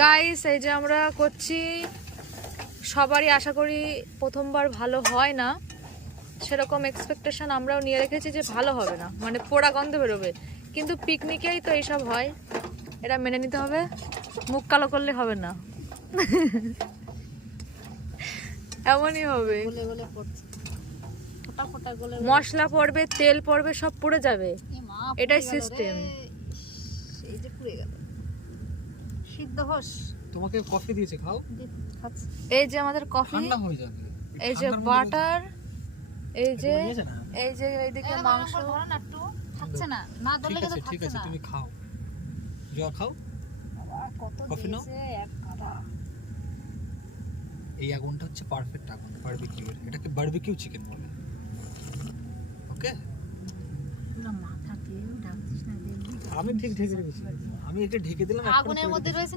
Guys এই যে আমরা করছি, সবারই আশা করি প্রথমবার ভালো হয় না, সেরকম এক্সপেকটেশন আমরাও নিয়ে রেখেছি যে ভালো হবে না, মানে পোড়া গন্ধ বেরোবে, কিন্তু পিকনিকেই তো এইসব হয়, এটা মেনে নিতে হবে, মুখ কালো করলে হবে না। এমনই হবে, মশলা পড়বে, তেল পড়বে, সব পড়ে যাবে, এটাই সিস্টেম। তোমাকে কফি দিয়েছে, খাও। এই যে আমাদের কফি, ঠান্ডা হয়ে যাবে। এই যে বাটার, এই যে এইদিকে মাংস। ঠিক আছে ঠিক আছে, তুমি খাও, জয়া খাও, কফি নাও। এই আগুনটা হচ্ছে পারফেক্ট আগুন বারবিকিউ এর, এটাকে বারবিকিউ চিকেন বলে। ওকে, আমি ঠিক ঢেকে রেখেছি, আমি এটা ঢেকে দিলাম। আগুনের মধ্যে রয়েছে